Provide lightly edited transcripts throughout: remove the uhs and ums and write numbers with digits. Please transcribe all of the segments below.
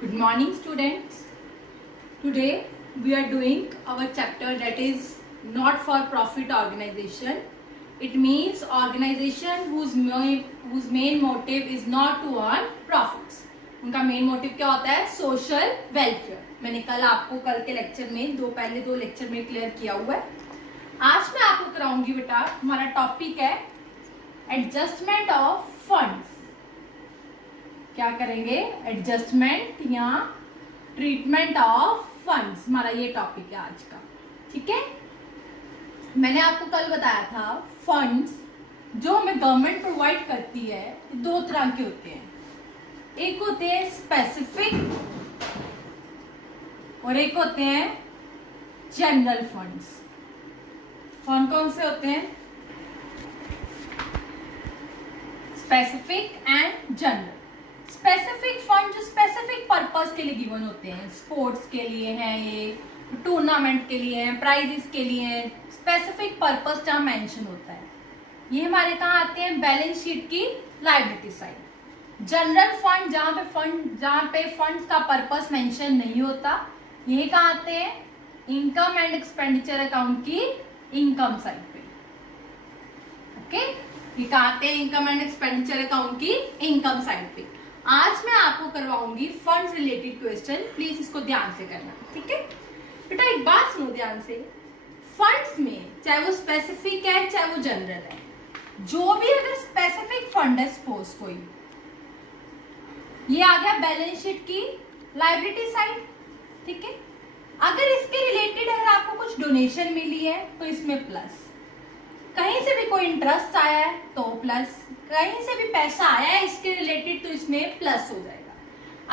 Good morning, students. Today we are doing our chapter that is not for profit organization. It means organization whose main motive is not to earn profits. उनका main motive क्या होता है? Social welfare. मैंने कल के lecture में पहले दो लेक्चर में क्लियर किया हुआ है. आज मैं आपको कराऊंगी बेटा, हमारा टॉपिक है एडजस्टमेंट ऑफ फंड्स. क्या करेंगे? एडजस्टमेंट या ट्रीटमेंट ऑफ फंड्स, हमारा ये टॉपिक है आज का. ठीक है, मैंने आपको कल बताया था फंड्स जो हमें गवर्नमेंट प्रोवाइड करती है दो तरह के होते हैं. एक होते हैं स्पेसिफिक और एक होते हैं जनरल फंड्स. कौन कौन से होते हैं? Specific and general. Specific fund जो स्पेसिफिक पर्पस के लिए गिवन होते हैं, स्पोर्ट्स के लिए हैं, ये टूर्नामेंट के लिए हैं, प्राइजेस के लिए हैं, स्पेसिफिक पर्पस जहाँ मेंशन होता है, ये हमारे कहाँ आते हैं? बैलेंस शीट की लायबिलिटी साइड. जनरल फंड जहाँ पे फंड्स का पर्पस मेंशन नहीं होता, ये कहाँ आते हैं? इनकम एंड एक्सपेंडिचर अकाउंट की इनकम साइड पे. ओके, ये कहाँ आते हैं? इनकम एंड एक्सपेंडिचर अकाउंट की इनकम साइड पे. आज मैं आपको करवाऊंगी फंड्स रिलेटेड क्वेश्चन, प्लीज इसको ध्यान से करना. ठीक है बेटा, एक बात सुनो ध्यान से. फंड्स में चाहे वो स्पेसिफिक है चाहे वो जनरल है, जो भी अगर स्पेसिफिक फंड है, सपोज कोई ये आ गया बैलेंस शीट की लायबिलिटी साइड. ठीक है, अगर इसके रिलेटेड अगर आपको कुछ डोनेशन मिली है तो इसमें प्लस, कहीं से भी कोई इंटरेस्ट आया है तो प्लस, कहीं से भी पैसा आया है इसके रिलेटेड तो इसमें प्लस हो जाएगा.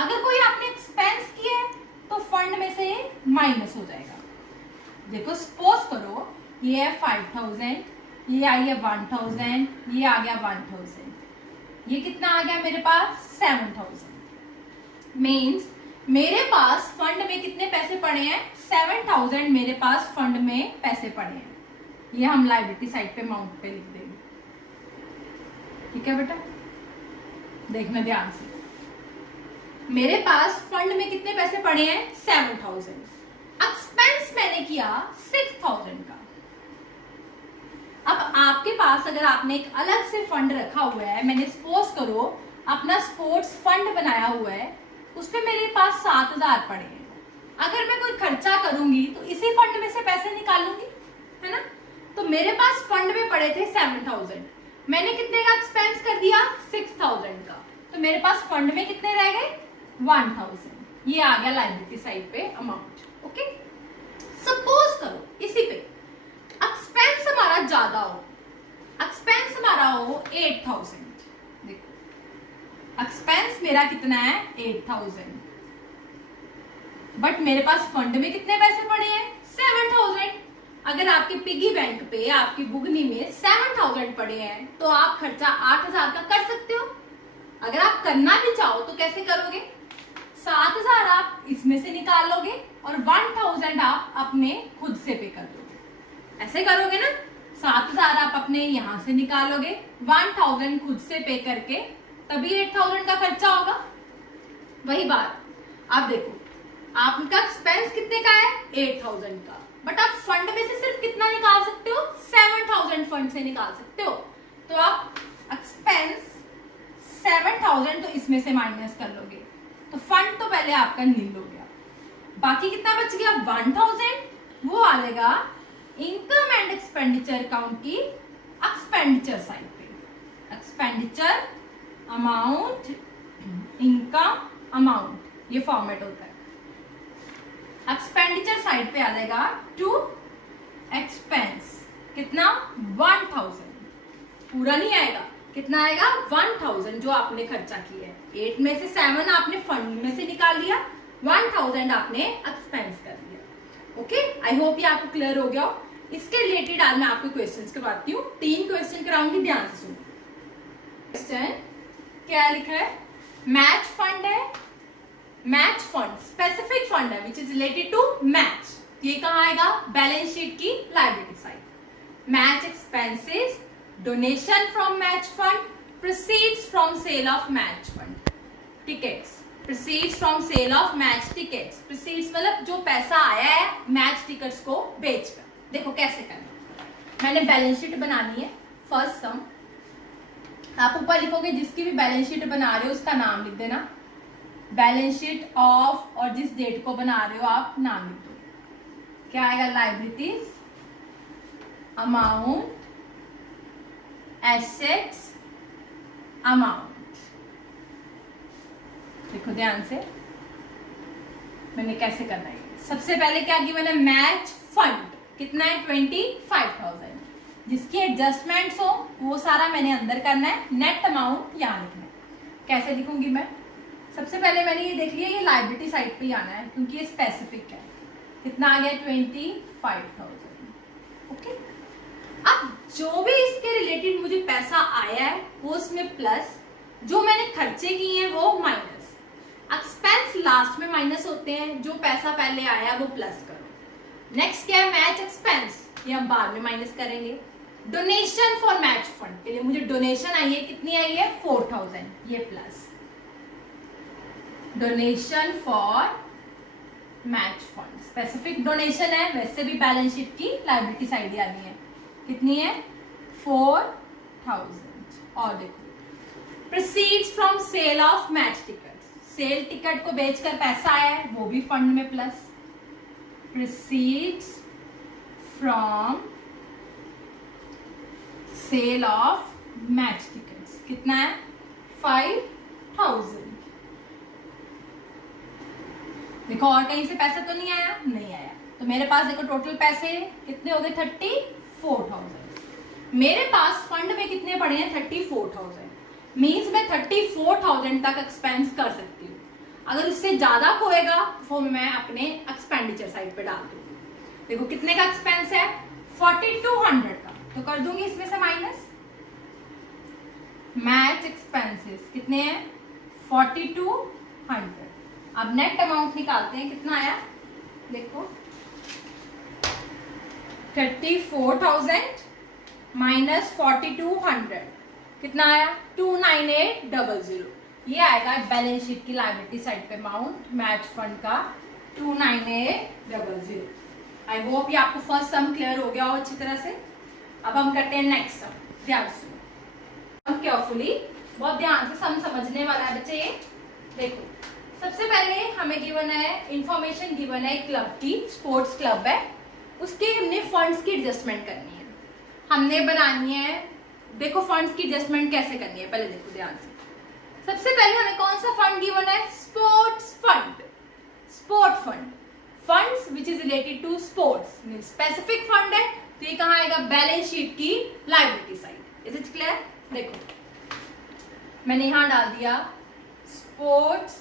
अगर कोई आपने एक्सपेंस किया है तो फंड में से माइनस हो जाएगा. देखो सपोज करो ये है 5000, ये आई है 1000, ये आ गया 1000, ये कितना आ गया मेरे पास? 7000. मीन्स मेरे पास फंड में कितने पैसे पड़े हैं? 7000 मेरे पास फंड में पैसे पड़े हैं. ये हम लायबिलिटी साइड पे अमाउंट पे लिख देंगे. ठीक है बेटा, देखना ध्यान से. मेरे पास फंड में कितने पैसे पड़े हैं? 7000. एक्सपेंस मैंने किया 6000 का. अब आपके पास अगर आपने एक अलग से फंड रखा हुआ है, मैंने सपोज करो अपना स्पोर्ट्स फंड बनाया हुआ है, उस पे मेरे पास 7000 पड़े हैं. अगर मैं कोई खर्चा करूंगी तो इसी फंड में से पैसे निकालूंगी, है ना. तो मेरे पास फंड में पड़े थे 7000, मैंने कितने का एक्सपेंस कर दिया? 6000 का. तो मेरे पास फंड में कितने रह गए? 1000. ये आ गया लायबिलिटी साइड पे अमाउंट. ओके, सपोज करो इसी पे एक्सपेंस हमारा ज्यादा हो, एक्सपेंस हमारा हो 8000. देखो एक्सपेंस मेरा कितना है? 8000, बट मेरे पास फंड में कितने पैसे पड़े हैं? 7000. अगर आपके पिगी बैंक पे, आपकी बुगनी में 7000 पड़े हैं तो आप खर्चा 8000 का कर सकते हो. अगर आप करना भी चाहो तो कैसे करोगे? 7000 आप इसमें से निकाल लोगे और 1000 आप अपने खुद से पे कर दोगे. ऐसे करोगे ना, 7000 आप अपने यहां से निकालोगे, 1000 खुद से पे करके, तभी 8000 का खर्चा होगा. वही बात आप देखो, आपका एक्सपेंस कितने का है? 8000 का, बट आप फंड में से सिर्फ कितना निकाल सकते हो? 7000 फंड से निकाल सकते हो. तो आप एक्सपेंस 7000 तो इसमें से माइनस कर लोगे, तो फंड तो पहले आपका नील हो गया. बाकी कितना बच गया? 1000. वो आ जाएगा इनकम एंड एक्सपेंडिचर अकाउंट की एक्सपेंडिचर साइड पे. एक्सपेंडिचर अमाउंट, इनकम अमाउंट, ये फॉर्मेट होता है. एक्सपेंडिचर साइड पे आ जाएगा टू एक्सपेंस. कितना? 1000. पूरा नहीं आएगा, कितना आएगा? 1000 जो आपने खर्चा किया है. 8 में से 7 आपने फंड में से निकाल लिया, 1000 आपने एक्सपेंस कर लिया. ओके, आई होप ये आपको क्लियर हो गया हो. इसके रिलेटेड आज मैं आपको क्वेश्चंस करवाती हूँ. 3 क्वेश्चन कराऊंगी, ध्यान से सुनो. क्वेश्चन क्या लिखा है? मैच फंड है, मैच फंड स्पेसिफिक फंड है which is related to match. ये कहाँ आएगा? बैलेंस शीट की liability side. Match expenses, donation from match fund, proceeds from sale of match fund, tickets. Proceeds from sale of match tickets. Proceeds मतलब जो पैसा आया है मैच टिकट्स को बेचकर। देखो कैसे करना, मैंने बैलेंस शीट बनानी है। फर्स्ट सम आप ऊपर लिखोगे, जिसकी भी बैलेंस शीट बना रहे हो उसका नाम लिख देना, बैलेंस शीट ऑफ, और जिस डेट को बना रहे हो आप नाम लिख दो। क्या आएगा, लायबिलिटीज, अमाउंट, एसेट्स, अमाउंट। देखो ध्यान से मैंने कैसे करना है। सबसे पहले क्या की मैंने, मैच फंड कितना है 25,000, जिसकी एडजस्टमेंट्स हो वो सारा मैंने अंदर करना है, नेट अमाउंट यहाँ लिखना है। कैसे लिखूंगी मैं, सबसे पहले मैंने ये देख लिया, ये लायबिलिटी साइड पे ही आना है क्योंकि ये स्पेसिफिक है। कितना आ गया 25,000। ओके, अब जो भी इसके रिलेटेड मुझे पैसा आया है वो उसमें प्लस, जो मैंने खर्चे किए हैं वो माइनस। एक्सपेंस लास्ट में माइनस होते हैं, जो पैसा पहले आया वो प्लस करो। नेक्स्ट क्या है, मैच एक्सपेंस, ये हम बाद में माइनस करेंगे। डोनेशन फॉर मैच फंड के लिए मुझे डोनेशन आई है, कितनी आई है 4,000, ये plus. Donation for match fund specific donation है, वैसे भी बैलेंस शीट की लायबिलिटी साइड ही आनी है। कितनी है 4,000। और देखो proceeds from sale of match ticket, sale ticket को बेचकर पैसा आया है वो भी फंड में plus. Proceeds from sale of match tickets कितना है 5,000। देखो और कहीं से पैसा तो नहीं आया, नहीं आया, तो मेरे पास देखो टोटल पैसे कितने हो गए 34,000। मेरे पास फंड में कितने पड़े हैं 34,000, मीन्स मैं 34,000 तक एक्सपेंस कर सकती हूँ। अगर उससे ज्यादा होएगा वो मैं अपने एक्सपेंडिचर साइड पे डाल दूंगी। देखो कितने का एक्सपेंस है 4,200 का, तो कर दूंगी इसमें से माइनस। मैच एक्सपेंसेस कितने हैं 4,200। अब नेट अमाउंट निकालते हैं, कितना आया देखो 34,000 माइनस 4,200 कितना आया 298,000। ये आएगा बैलेंस शीट की लायबिलिटी साइड पे अमाउंट मैच फंड का 298,000। आई होप ये आपको फर्स्ट सम क्लियर हो गया हो अच्छी तरह से। अब हम करते हैं नेक्स्ट सम, ध्यान सुनो हम केयरफुली, बहुत ध्यान से सम समझने वाला है बच्चे। ये देखो सबसे पहले हमें गिवन है इंफॉर्मेशन, गिवन है क्लब की, स्पोर्ट्स क्लब है, उसके हमने फंड्स की एडजस्टमेंट करनी है, हमने बनानी है। देखो फंड्स की एडजस्टमेंट कैसे करनी है पहले देखो ध्यान से। सबसे पहले हमें कौन सा फंड गिवन है sports fund, sport fund, funds which is related to sports, mean specific fund है, तो ये कहाँ आएगा बैलेंस शीट की liability side. Is it clear? देखो मैंने यहां डाल दिया स्पोर्ट्स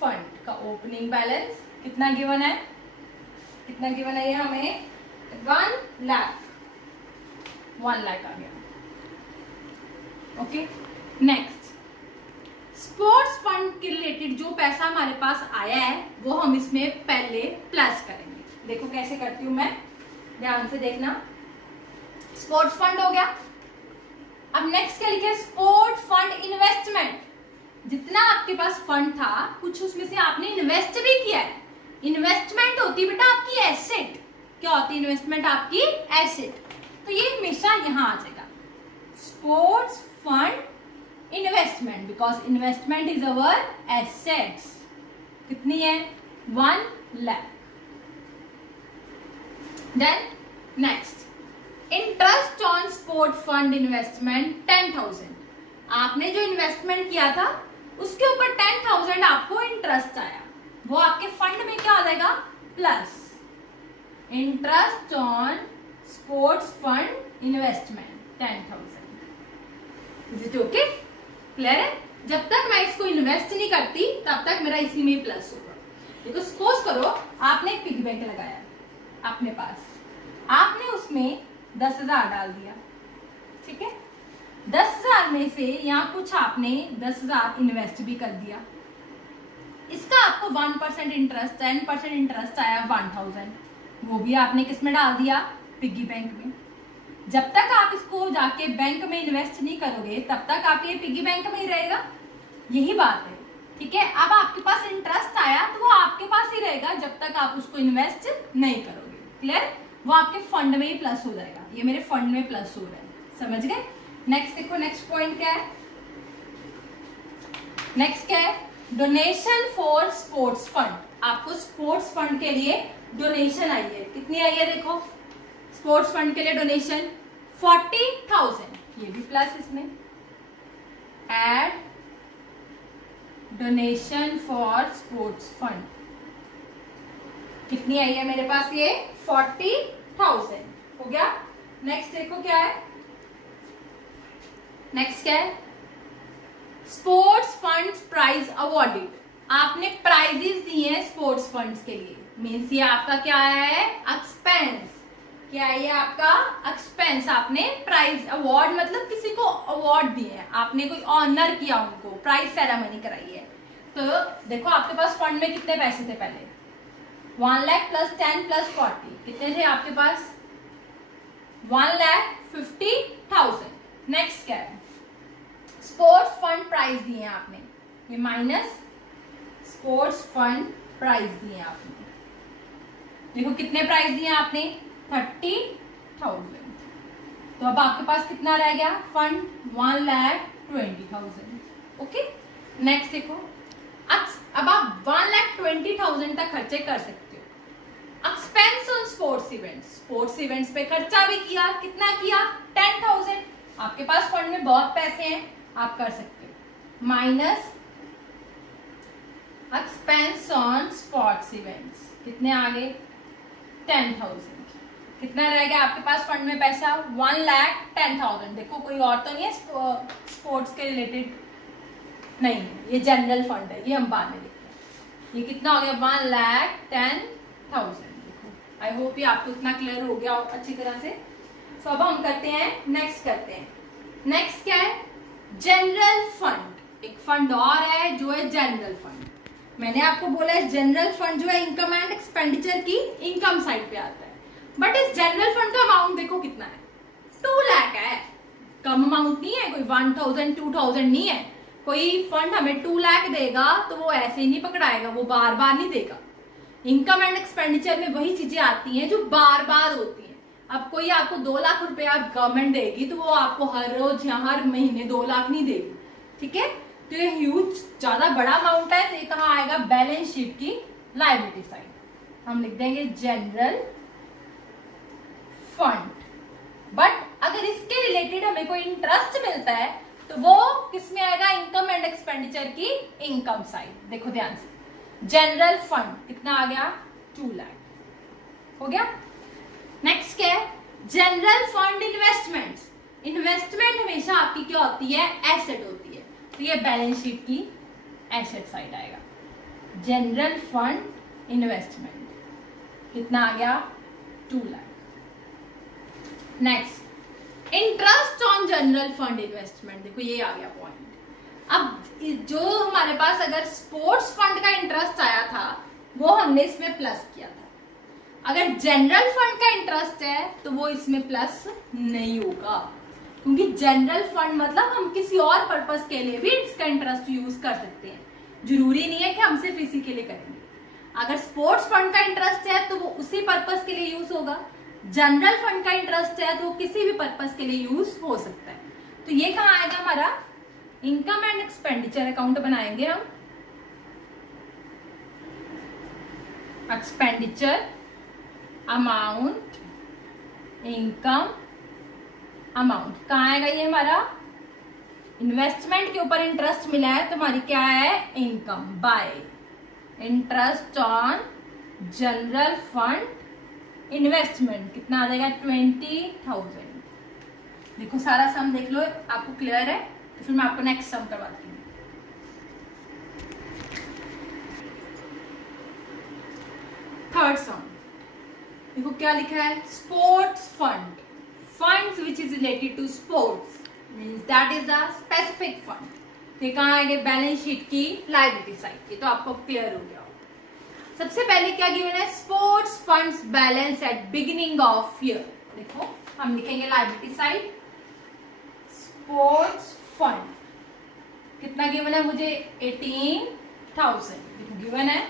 फंड का ओपनिंग बैलेंस कितना गिवन है, कितना गिवन है ये हमें 1 लाख, 1 लाख आ गया। ओके नेक्स्ट स्पोर्ट्स फंड के रिलेटेड जो पैसा हमारे पास आया है वो हम इसमें पहले प्लस करेंगे। देखो कैसे करती हूं मैं, ध्यान से देखना। स्पोर्ट्स फंड हो गया। अब नेक्स्ट क्या लिखे स्पोर्ट्स फंड इन्वेस्टमेंट, जितना आपके पास फंड था कुछ उसमें से आपने इन्वेस्ट भी किया है। इन्वेस्टमेंट होती है बेटा आपकी एसेट, क्या होती है इन्वेस्टमेंट आपकी एसेट, तो ये हमेशा यहां आ जाएगा sports fund investment, because investment is our assets. कितनी है 1 lakh. Then next interest on sport fund investment 10,000। आपने जो इन्वेस्टमेंट किया था उसके ऊपर 10,000 आपको इंटरेस्ट आया, वो आपके फंड में क्या आ जाएगा plus. Interest on sports fund investment 10,000। Is it okay? Clear है? जब तक मैं इसको इन्वेस्ट नहीं करती तब तक मेरा इसी में प्लस होगा। देखो सपोज करो आपने एक पिगी बैंक लगाया अपने पास, आपने उसमें 10,000 डाल दिया, ठीक है, 10,000 में से यहाँ कुछ आपने 10,000 इन्वेस्ट भी कर दिया, इसका आपको 1% इंटरेस्ट 10% इंटरेस्ट आया 1,000, वो भी आपने किस में डाल दिया पिगी बैंक में। जब तक आप इसको जाके बैंक में इन्वेस्ट नहीं करोगे तब तक आपके पिगी बैंक में ही रहेगा। यही बात है, ठीक है, अब आपके पास इंटरेस्ट आया तो वो आपके पास ही रहेगा जब तक आप उसको इन्वेस्ट नहीं करोगे। क्लियर? वो आपके फंड में ही प्लस हो जाएगा। ये मेरे फंड में प्लस हो रहा है, समझ गए? नेक्स्ट देखो, नेक्स्ट पॉइंट क्या है? नेक्स्ट क्या है? Donation for sports fund. आपको स्पोर्ट्स फंड के लिए डोनेशन आई है। कितनी आई है? देखो, स्पोर्ट्स फंड के लिए डोनेशन 40,000, ये भी प्लस इसमें। Add donation for sports fund कितनी आई है मेरे पास? ये 40,000 हो गया। नेक्स्ट देखो क्या है? नेक्स्ट क्या है? Sports funds prize awarded. आपने प्राइजेस दिए हैं स्पोर्ट्स फंड्स के लिए, मीन्स ये आपका क्या है? एक्सपेंस। क्या है ये? आपका एक्सपेंस। आपने प्राइज अवार्ड मतलब किसी को अवार्ड दिए हैं, आपने कोई ऑनर किया, उनको प्राइज सेरेमनी कराई है। तो देखो आपके पास फंड में कितने पैसे थे पहले? 1 लाख प्लस 10 प्लस 40 कितने थे आपके पास? 1,50,000। नेक्स्ट क्या है? स्पोर्ट्स फंड प्राइज दिए हैं आपने, ये माइनस स्पोर्ट्स फंड प्राइज दिए आपने। देखो कितने प्राइज दिए आपने? 30,000। तो अब आपके पास कितना रह गया फंड? 1,20,000। ओके, नेक्स्ट देखो, अब आप 1,20,000 तक खर्चे कर सकते हो। Expense on sports events. Sports events पे खर्चा भी किया, कितना किया? 10,000। आपके पास फंड में बहुत पैसे हैं, आप कर सकते हो। Minus expense on sports events, कितने आ गए? 10,000। कितना रह गया आपके पास फंड में पैसा? 1,10,000। देखो कोई और तो नहीं है स्पोर्ट्स के रिलेटेड? नहीं है, ये जनरल फंड है, ये हम बाद में देखते हैं। ये कितना हो गया? 1,10,000। देखो, आई होप ये आपको इतना क्लियर हो गया अच्छी तरह से। सो अब हम करते हैं, नेक्स्ट करते हैं। नेक्स्ट क्या है? General fund. एक फंड और है जो है जनरल फंड। मैंने आपको बोला है जनरल फंड जो है इनकम एंड एक्सपेंडिचर की इनकम साइड पे आता है, बट इस जनरल फंड का अमाउंट देखो कितना है? 2 लाख है। कम अमाउंट नहीं है, कोई 1,000 2,000 नहीं है। कोई फंड हमें 2 लाख देगा तो वो ऐसे ही नहीं पकड़ाएगा, वो बार बार नहीं देगा। इनकम एंड एक्सपेंडिचर में वही चीजें आती हैं जो बार बार होती हैं। अब कोई आपको 2 लाख रुपया गवर्नमेंट देगी तो वो आपको हर रोज या हर महीने 2 लाख नहीं देगी, ठीक है? तो ये ह्यूज ज्यादा बड़ा अमाउंट है, तो ये कहाँ आएगा? बैलेंस शीट की लायबिलिटी साइड। हम लिख देंगे जनरल फंड। बट अगर इसके रिलेटेड हमें कोई इंटरेस्ट मिलता है तो वो किसमें आएगा? इनकम एंड एक्सपेंडिचर की इनकम साइड। देखो ध्यान से, जनरल फंड कितना आ गया? 2 लाख हो गया। नेक्स्ट क्या है? General fund investments. इन्वेस्टमेंट हमेशा आपकी क्या होती है? एसेट होती है, तो ये बैलेंस शीट की एसेट साइड आएगा। जनरल फंड इन्वेस्टमेंट कितना आ गया? 2 lakh. Next, interest on general fund investment. देखो ये आ गया पॉइंट। अब जो हमारे पास अगर स्पोर्ट्स फंड का इंटरेस्ट आया था वो हमने इसमें प्लस किया था। अगर जनरल फंड का इंटरेस्ट है तो वो इसमें प्लस नहीं होगा, क्योंकि जनरल फंड मतलब हम किसी और पर्पस के लिए भी इसका इंटरेस्ट यूज कर सकते हैं। जरूरी नहीं है कि हम सिर्फ इसी के लिए करेंगे। अगर स्पोर्ट्स फंड का इंटरेस्ट है तो वो उसी पर्पस के लिए यूज होगा। जनरल फंड का इंटरेस्ट है तो वो किसी भी पर्पस के लिए यूज हो सकता है। तो ये कहाँ आएगा हमारा? इनकम एंड एक्सपेंडिचर अकाउंट बनाएंगे हम। एक्सपेंडिचर अमाउंट, इनकम अमाउंट कहाँ आएगा? ये हमारा इन्वेस्टमेंट के ऊपर इंटरेस्ट मिला है तो हमारी क्या है? Income by interest on general fund investment. कितना आ जाएगा? 20,000। देखो सारा सम देख लो, आपको क्लियर है? तो फिर मैं आपको नेक्स्ट सम करवाती हूँ। थर्ड सम देखो क्या लिखा है? Sports fund, funds which is related to sports means that is a specific fund. ये कहाँ आएगा? बैलेंस शीट की लायबिलिटी साइड। ये तो आपको क्लियर हो गया। सबसे पहले क्या गिवन है? Sports funds balance at beginning of year. देखो हम लिखेंगे लायबिलिटी साइड, स्पोर्ट्स फंड कितना गिवन है मुझे? 18 12,000 गिवन है।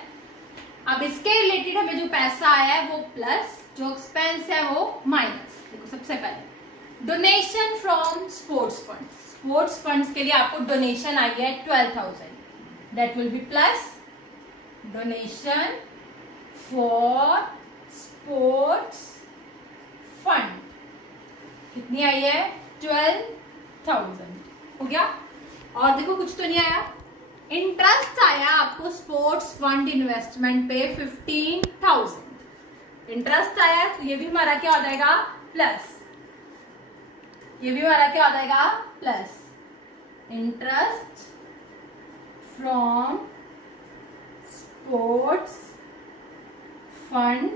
अब इसके रिलेटेड हमें जो पैसा आया है वो प्लस, जो एक्सपेंस है वो माइनस। देखो सबसे पहले donation from sports fund, sports funds के लिए आपको डोनेशन आई है 12,000, that will be plus donation for sports fund, कितनी आई है 12,000, हो गया। और देखो कुछ तो नहीं आया, इंटरेस्ट आया आपको स्पोर्ट्स फंड इन्वेस्टमेंट पे 15,000 इंटरेस्ट आया, तो ये भी हमारा क्या हो जाएगा प्लस, ये भी हमारा क्या हो जाएगा plus interest from sports fund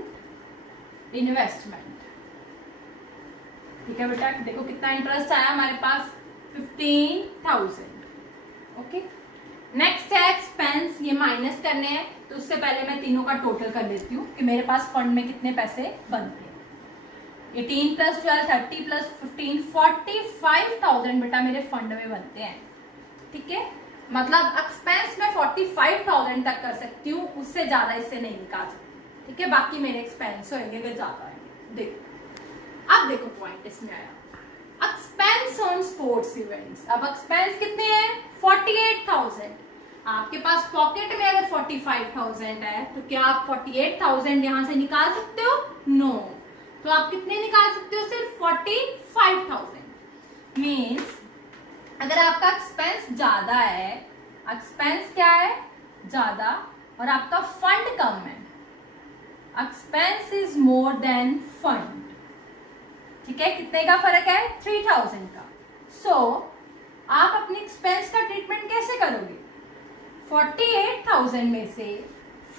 investment. ठीक है बेटा, देखो कितना इंटरेस्ट आया हमारे पास 15,000। ओके, नेक्स्ट है एक्सपेंस, ये माइनस करने हैं, तो उससे पहले मैं तीनों का टोटल कर लेती हूँ कि मेरे पास फंड में कितने पैसे बनते हैं। 18 प्लस 12 30 प्लस 15 45,000 बेटा मेरे फंड में बनते हैं। ठीक है, मतलब एक्सपेंस में 45,000 तक कर सकती हूँ, उससे ज्यादा इससे नहीं निकाल सकती। ठीक है, बाकी मेरे एक्सपेंस होंगे अगर ज्यादा है। देखो अब देखो पॉइंट इसमें आया, एक्सपेंस ऑन स्पोर्ट्स इवेंट्स। अब एक्सपेंस कितने हैं 48,000, आपके पास पॉकेट में अगर 45,000 है तो क्या आप 48,000 यहां से निकाल सकते हो? नो। तो आप कितने निकाल सकते हो? सिर्फ 45,000। मीन्स अगर आपका एक्सपेंस ज्यादा है, एक्सपेंस क्या है ज्यादा और आपका फंड कम है, expense is more than fund. ठीक है, कितने का फर्क है 3,000 का। सो आप अपने एक्सपेंस का ट्रीटमेंट कैसे करोगे? 48,000 में से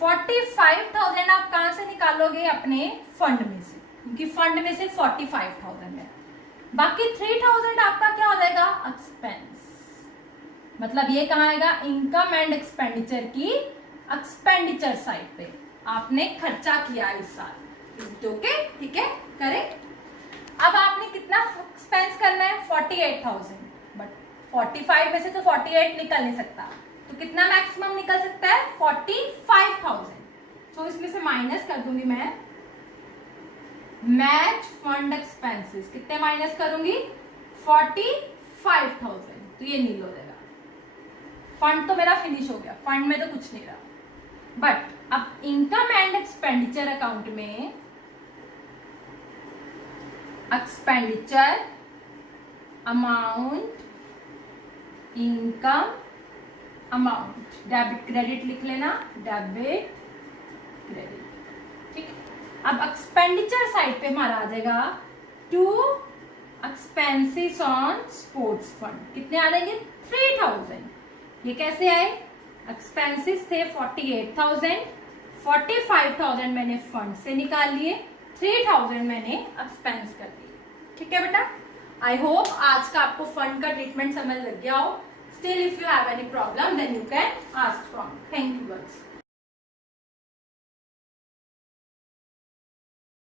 45,000 आप कहां से निकालोगे? अपने फंड में से, क्योंकि फंड में से 45,000 है, बाकी 3,000 आपका क्या हो जाएगा एक्सपेंस। मतलब ये कहाँ आएगा? इनकम एंड एक्सपेंडिचर की एक्सपेंडिचर साइड पे आपने खर्चा किया इस साल। ओके, ठीक है, करेक्ट। अब आपने कितना एक्सपेंस करना है 48,000, बट 45 में से तो 48 निकल नहीं सकता, तो कितना मैक्सिमम निकल सकता है 45,000। तो इसमें से माइनस कर दूंगी मैं मैच फंड एक्सपेंसेस, कितने माइनस करूंगी 45,000, तो ये नील हो जाएगा। फंड तो मेरा फिनिश हो गया, फंड में तो कुछ नहीं रहा। बट अब इनकम एंड एक्सपेंडिचर अकाउंट में expenditure amount, income amount, debit credit लिख लेना, डेबिट क्रेडिट। ठीक है, अब एक्सपेंडिचर साइड पे हमारा आ जाएगा to expenses on sports fund, कितने आ जाएंगे 3,000। ये कैसे आए? एक्सपेंसेस थे 48,000, 45,000 मैंने फंड से निकाल लिए, 3,000 मैंने एक्सपेंस कर दिए। ठीक है बेटा, आई होप आज का आपको फंड का ट्रीटमेंट समझ लग गया हो। Still if you have any problem then you can ask from. Thank you girls.